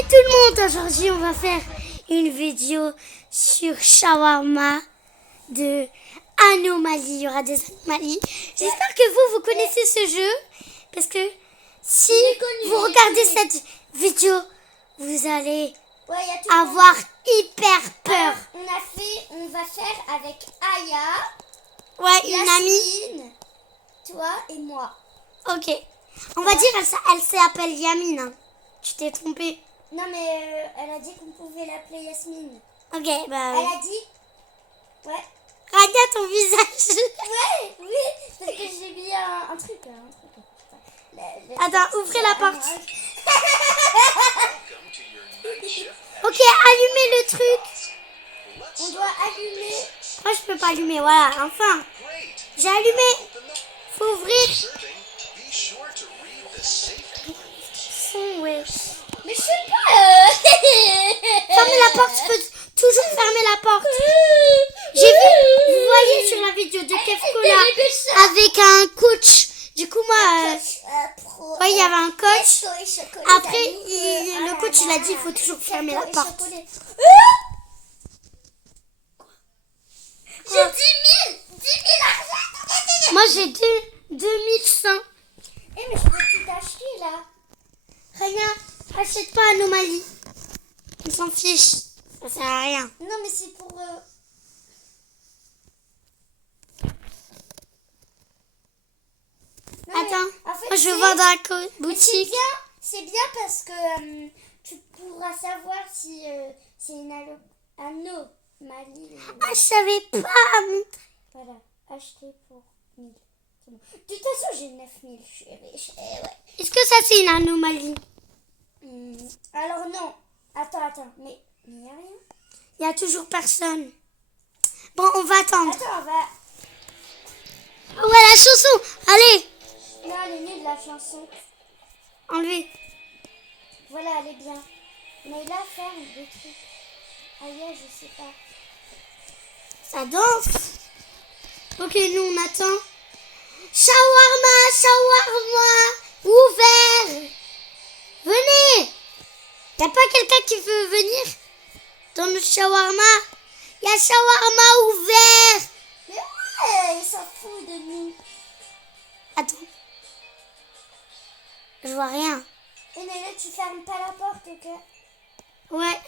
Salut tout le monde, aujourd'hui on va faire une vidéo sur shawarma de anomalies. Il y aura des anomalies. J'espère que vous connaissez ce jeu parce que si vous regardez cette vidéo, vous allez avoir hyper peur. On va faire avec Aya, Ouais, une amie. Yasmine, toi et moi. Ok. On va dire elle s'appelle Yamine. Hein. Tu t'es trompée. Non mais elle a dit qu'on pouvait l'appeler Yasmine. Ok, bah Elle oui. a dit. Ouais. Regarde ton visage. Ouais, oui, parce que j'ai mis un truc. Attends, ouvrez la porte. Ok, allumez le truc. On doit allumer. Moi, je peux pas allumer. Voilà, enfin. J'ai allumé. Faut ouvrir. Son, ouais. Mais je sais pas. Fermez la porte. Tu peux toujours fermer la porte. J'ai vu. Vous voyez sur la vidéo de Kefkola avec un coach. Du coup, moi, ouais, il y avait un coach. Après, le coach, il a dit, il faut toujours fermer la porte. J'ai 10 000 argent. Moi, j'ai 2100. Eh mais je peux tout acheter là. Rien, achète pas Anomalie. On s'en fiche. Ça sert à rien. Non mais c'est pour... Non, Attends, en fait, moi je c'est- vais voir dans la mais boutique. c'est bien parce que tu pourras savoir si c'est une anomalie. Ah, je savais pas montrer. Voilà, acheter pour 1000. C'est bon. De toute façon, j'ai 9000, je suis riche. Eh ouais. Est-ce que ça c'est une anomalie? Alors non, attends, mais il n'y a rien. Il y a toujours personne. Bon, on va attendre. Attends, on va... Oh, ouais, la chanson. Allez, Non, elle est nulle la chanson. enlevez. Voilà, elle est bien. Mais là, ferme des trucs. Aïe, je sais pas. Ça danse. Ok, nous on attend. Shawarma, shawarma, ouvert. Venez. Y a pas quelqu'un qui veut venir dans le shawarma? Y a shawarma ouvert. Mais ouais, il s'en fout de nous. Attends. Je vois rien. Et mais là, tu fermes pas la porte, ok? Ouais.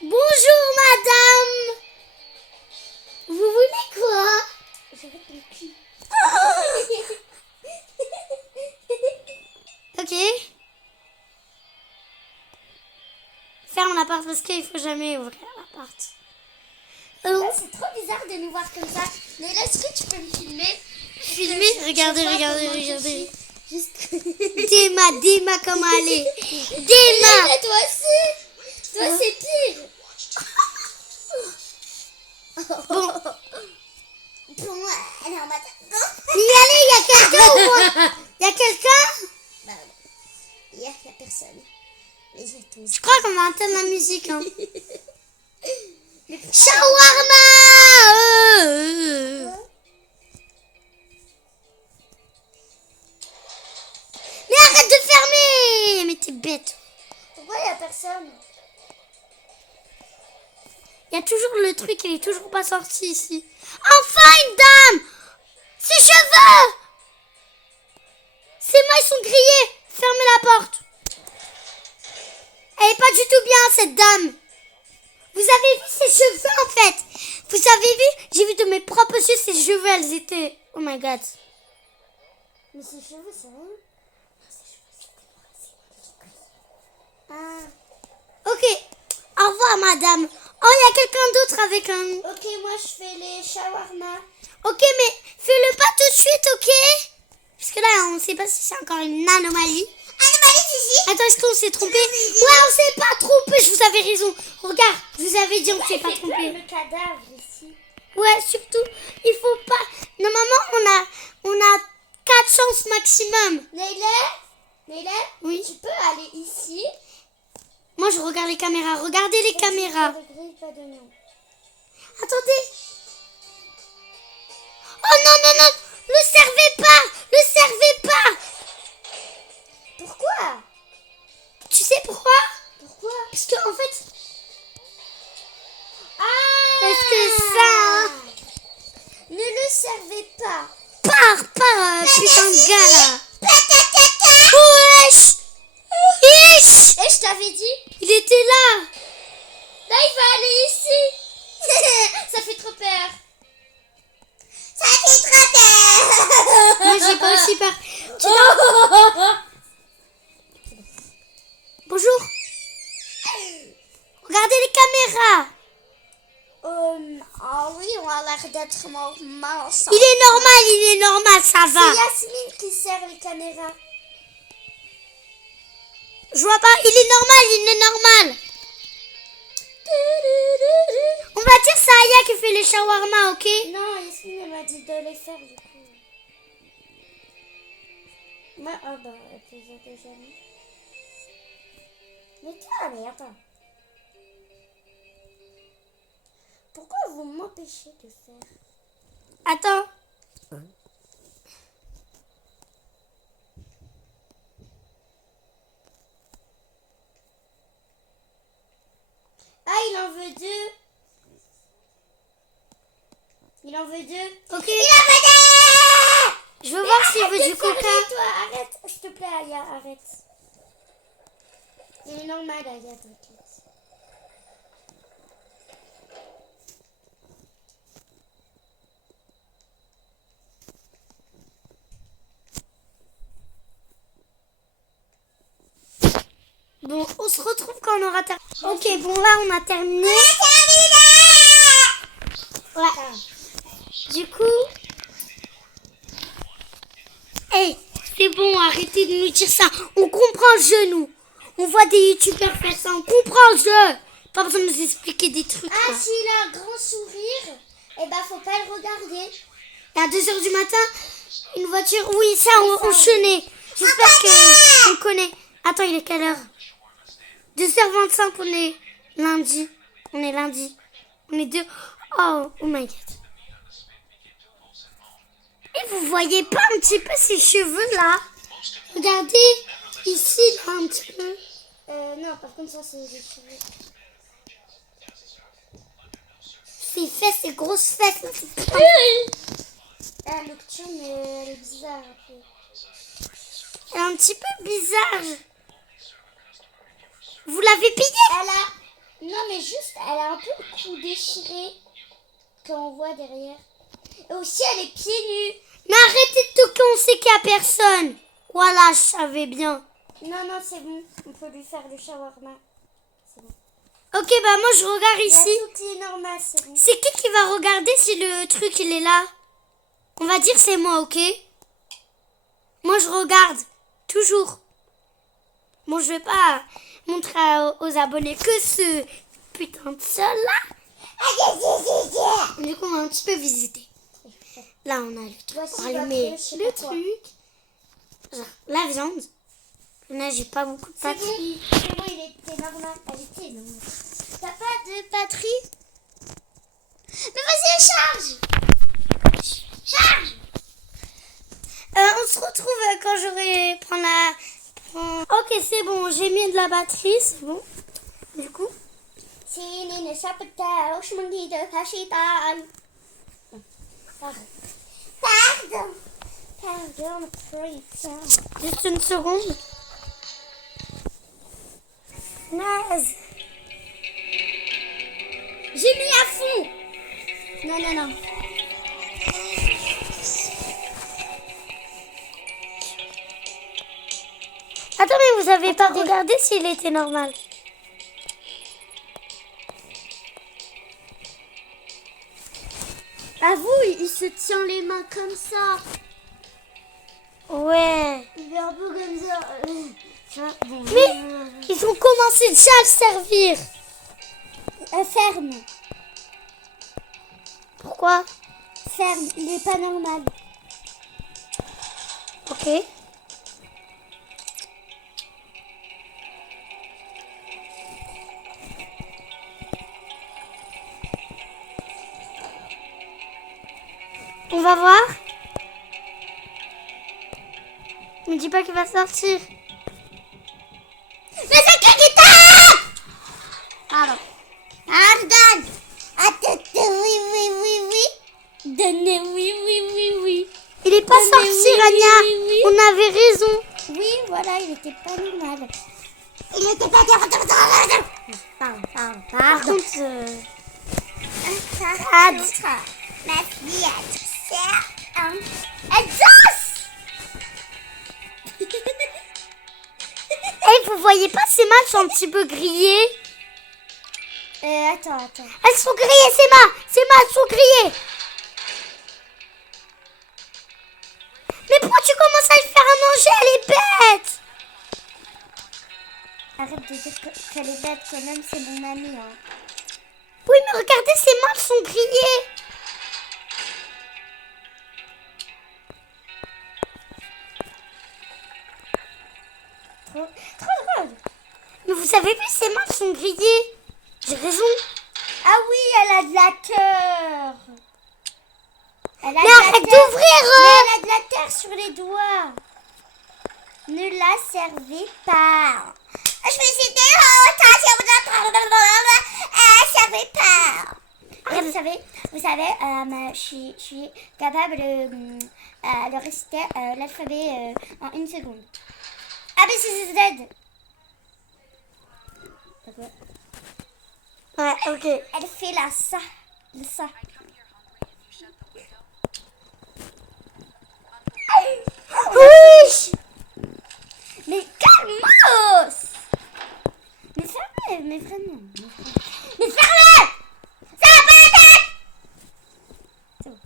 Bonjour madame. Vous voulez quoi? Je veux ton cul. Ok. Ferme la porte parce qu'il faut jamais ouvrir la porte. Là, c'est trop bizarre de nous voir comme ça. Mais là, est-ce que tu peux me filmer? Filmez, regardez, regardez, regardez. Juste... Déma, comment aller? Déma. Mais toi aussi. Toi, c'est pire. Bon, Pour moi, alors maintenant... y aller, y a quelqu'un ou moi? Y a quelqu'un? Bah, il y a personne. Mais j'ai tout. Je crois qu'on va entendre la musique. Hein. Shawarma. Mais arrête de fermer. Mais t'es bête. Pourquoi il y a personne? Il y a toujours le truc, il est toujours pas sorti ici. Enfin une dame. Ses cheveux. Ses mains ils sont grillés. Fermez la porte. Elle est pas du tout bien cette dame. Vous avez vu ses cheveux en fait. Vous avez vu? J'ai vu de mes propres yeux ses cheveux, elles étaient... Oh my god. Mais ses cheveux, c'est rien. Ah. Ok. Au revoir madame. Oh, il y a quelqu'un d'autre avec un... Ok, moi je fais les shawarma. Ok, mais fais-le pas tout de suite, ok? Parce que là, on sait pas si c'est encore une anomalie. Anomalie, Gigi. Attends, est-ce qu'on s'est trompé? Ouais, on s'est pas trompé, je vous avais raison. Regarde, je vous avais dit on s'est pas trompé. Le cadavre ici. Ouais, surtout, il faut pas... Normalement, on a 4 chances maximum. Neila, Oui. tu peux aller ici. Moi, je regarde les caméras. Regardez les caméras. Pas de grille, pas de nom. Attendez. Oh non, non, non. Le servez pas. Le servez pas. Pourquoi? Tu sais pourquoi? Pourquoi? Parce que en fait, Parce que ça... Ne le servez pas. Pars, putain de gars là. Wesh. Ish. Et je t'avais dit, Il était là. là il va aller ici. Ça fait trop peur. Ça fait trop peur. Moi j'ai pas aussi peur. Tu l'as- Bonjour. Regardez les caméras. Ah oui, on a l'air d'être normal. Il est normal, ça C'est va. Yasmine qui sert les caméras. Je vois pas, il est normal. On va dire c'est Aya qui fait les shawarma, ok? Non, Yasmine elle m'a dit de les faire du coup. Moi, bah, elle les a déjà mis. Mais attends. Pourquoi vous m'empêchez de faire? Attends. Ah, il en veut deux. Il en veut deux. Ok. Il en veut deux. Je veux voir s'il veut Arrête du de faire coca. rire, toi, arrête. S'il te plaît, Aya, arrête. Il est normal, Aya, t'inquiète. Bon, on se retrouve quand on aura terminé. Ok, bon là on a terminé. Ouais. Du coup... Hey, c'est bon, arrêtez de nous dire ça. On comprend le jeu, nous. On voit des youtubeurs faire ça, on comprend le jeu. Pas besoin de nous expliquer des trucs. Ah, là. s'il a un grand sourire, eh ben, faut pas le regarder. Et à 2h du matin, une voiture... Oui, ça, on chenait. J'espère qu'on connaît. Attends, il est quelle heure? 2h25, on est lundi. On est deux. Oh my god. Et vous voyez pas un petit peu ses cheveux là? Regardez, ici, là, un petit peu. Non, par contre, ça, c'est les cheveux. Ses fesses, ses grosses fesses. Ah, Nocturne, elle est bizarre un peu. Elle est un petit peu bizarre. Vous l'avez pillée? Elle a... Non, mais juste, elle a un peu le cou déchiré qu'on voit derrière. Et aussi, elle est pieds nus. Mais arrêtez de toquer, on sait qu'il n'y a personne. Voilà, je savais bien. Non, c'est bon. On peut lui faire le shawarma. C'est bon. Ok, bah moi je regarde Il y a ici. tout qui est normal, c'est bon. C'est qui va regarder si le truc il est là? On va dire c'est moi, ok? Moi je regarde, toujours. Bon, je vais pas montrer aux abonnés que ce putain de seul là. Du coup, on va un petit peu visiter. Là, on a le truc Voici pour allumer votre, je sais le pas quoi. truc. Genre, la viande. Là, j'ai pas beaucoup de C'est batterie. bon, c'est bon, il était normal. Elle était normale. T'as pas de batterie? Mais vas-y, charge! Charge! On se retrouve quand j'aurai prendre la... Ok, c'est bon, j'ai mis de la batterie, c'est bon. Du coup, Sini sapata, oshmangi de pashitan. Pardon, putain. juste une seconde. Naze. J'ai mis à fond. Non. Attends, mais vous avez pas regardé s'il était normal. Avoue, il se tient les mains comme ça. Ouais. Il est un peu comme ça. Bon, Mais ils ont commencé déjà à le servir. ferme. Pourquoi? Ferme, il est pas normal. Ok. On va voir. Me dis pas qu'il va sortir. Mais c'est qui tape? Pardon. Donne. Attends, oui. Donnez, oui. Il est pas sorti, oui, Rania. oui. On avait raison. Oui, voilà, il était pas normal. Il était pas bien. Par contre, Ma fille, elle danse. hey, vous voyez pas, ces mains sont un petit peu grillées. Attends. Elles sont grillées, ces mains. Elles sont grillées. Mais pourquoi tu commences à le faire à manger? Elle est bête. Arrête de dire qu'elle est bête, quand même, c'est mon amie. Hein. Oui, mais regardez, ses mains elles sont grillées. Trop drôle. Mais vous avez vu, ses mains elles sont grillées. J'ai raison. Ah oui, elle a de la terre. Mais arrête d'ouvrir. Mais elle a de la terre sur les doigts. Ne la servez pas. Je me suis dit, servez pas. Et vous savez, je suis capable de réciter l'alphabet en 1 seconde. A, B, C, D, Z. Ouais, ok. Elle fait le ça. Oui. Mais calmos. Mais fermez, mais vraiment. Mais fermez. Ça va pas la tête. C'est bon.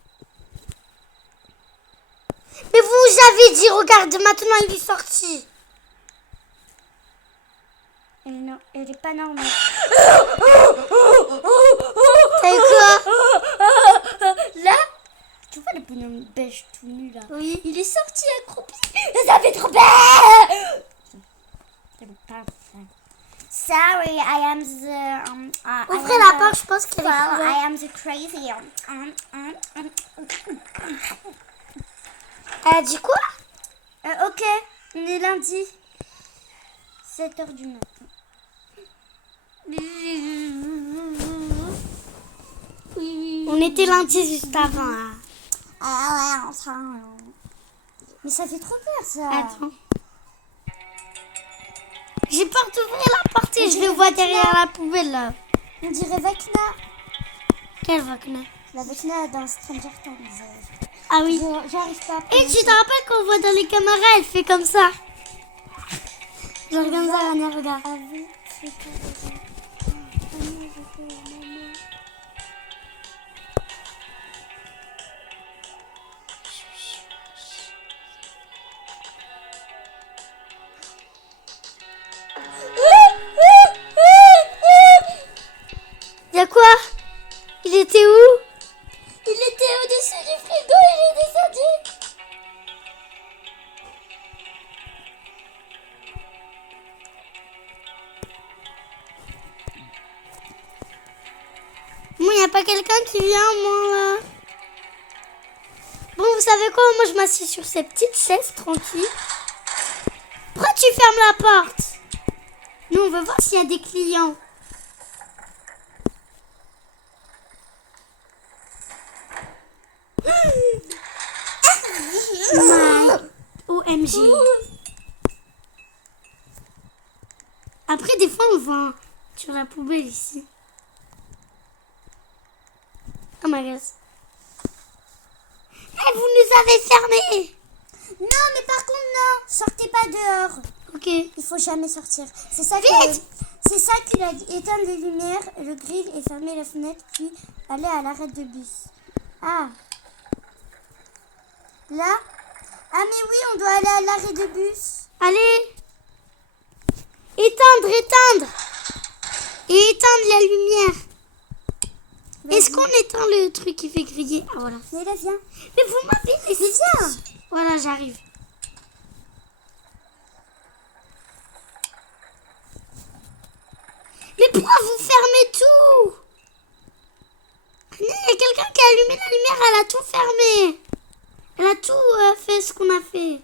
Mais vous avez dit, regarde, maintenant il est sorti. Non, elle est pas normale. T'as eu quoi? Là, tu vois le bonhomme beige tout nu là. Oui. Il est sorti accroupi. Ça fait trop peur. C'est bon, pardon. Sorry, I am the. Ouvrez la porte, je pense qu'elle est Well, couverte. I am the crazy. Elle a dit quoi? Ok, on est lundi. 7h du matin. On était lundi juste avant. Hein. Ah ouais, enfin. Mais ça fait trop peur ça. Attends. J'ai peur d'ouvrir la porte et On je dirait le vois Vecna. derrière la poubelle là. On dirait Vecna. Quelle Vecna? La Vecna dans Stranger Things. Ah oui. J'arrive pas à Et prononcer. tu te rappelles qu'on voit dans les caméras, elle fait comme ça. Genre comme ça, Rania, regarde. Ah oui, c'est ça. Y'a quoi? Il était où? Il était au-dessus du frigo, il est descendu. Bon, y a pas quelqu'un qui vient, moi. Bon, vous savez quoi? Moi, je m'assieds sur cette petite chaise, tranquille. Pourquoi tu fermes la porte? Nous, on veut voir s'il y a des clients. OMG. Après, des fois, on va sur la poubelle ici. Oh my god. Eh, vous nous avez fermés. Non, mais par contre, non. Sortez pas dehors. Ok. Il faut jamais sortir. C'est ça qu'il a dit. Éteindre les lumières, le grill et fermer la fenêtre, puis aller à l'arrêt de bus. Ah. Là. Ah mais oui, on doit aller à l'arrêt de bus. Allez. Éteindre. Et éteindre la lumière. Est-ce qu'on éteint le truc qui fait griller? Ah voilà. Mais là, viens. Mais vous m'avez laissé. Mais viens. Voilà, j'arrive. Mais pourquoi vous fermez tout? Il y a quelqu'un qui a allumé la lumière, elle a tout fermé. Elle a tout fait ce qu'on a fait.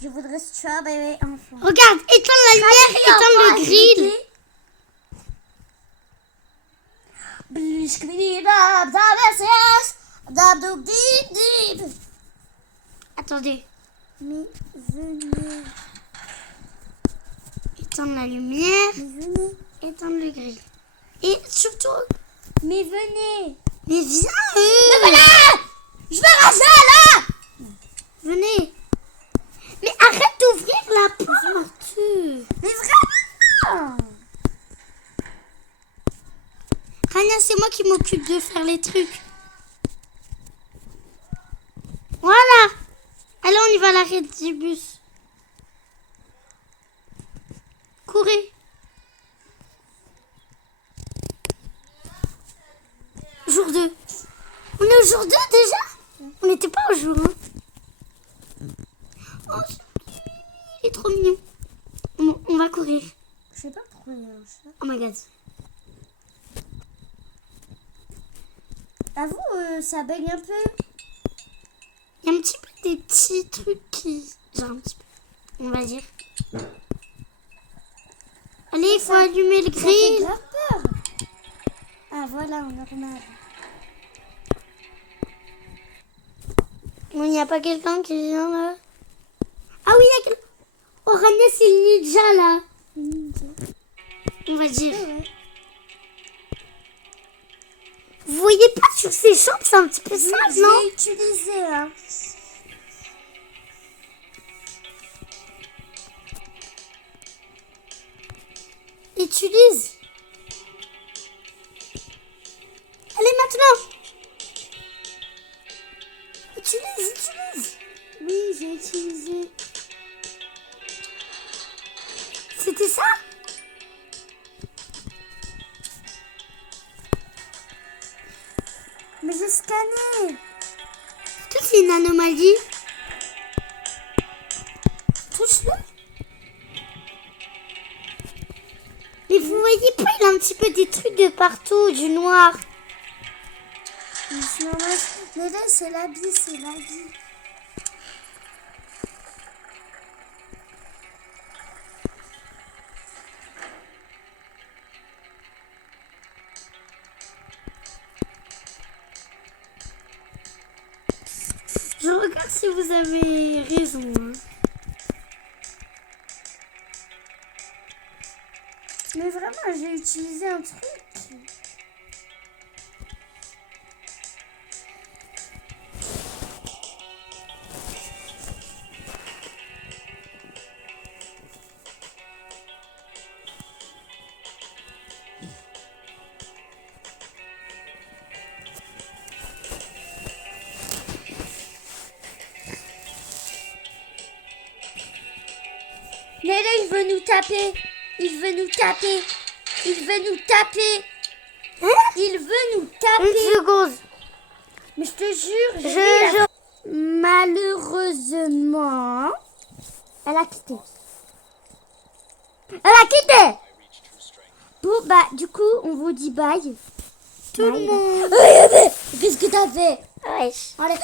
Je voudrais strawberry enfant. Regarde, éteins la lumière, éteins le grill. Attendez, Mais venez, éteindre la lumière, mais venez, éteindre le grill. Et surtout, mais venez. mais viens Je vais ranger là. Venez. Mais arrête d'ouvrir la porte. Mais vraiment. Rania, c'est moi qui m'occupe de faire les trucs. Voilà. Allez, on y va à l'arrêt du bus. Courez. Jour 2. On est au jour 2 déjà? On n'était pas au jour 1. Oh, il est trop mignon. On va courir. Je sais pas pourquoi il y a un chat. Oh my god. Avoue, ça bug un peu. Il y a un petit peu des petits trucs qui... Genre un petit peu, on va dire. Allez, il faut allumer le Ça fait grill. grave peur. Ah voilà, on normal. Il n'y a pas quelqu'un qui vient là? Ah oui, il y a quelqu'un. Oh, Rania, c'est le ninja là. On va dire. Ouais. Vous voyez pas sur ses jambes, c'est un petit peu sale, Je non? vais utiliser hein. Utilise. Allez, maintenant. Utilise. Oui, j'ai utilisé. C'était ça? Mais j'ai scanné. Est-ce que c'est une anomalie? Touche-le. Mais vous voyez pas, il a un petit peu des trucs de partout, du noir. Mais c'est normal. Mais là, c'est l'habit, c'est l'habit. Je regarde si vous avez raison. Hein. Mais vraiment, j'ai utilisé un truc. Mais là, il veut nous taper. Il veut nous taper. Il veut nous taper. Hein? Il veut nous Une taper. seconde. Mais je te jure, malheureusement, elle a quitté. Elle a quitté. Bon, bah, du coup, on vous dit bye. Tout le monde. Qu'est-ce que t'as fait? Wesh. Allez.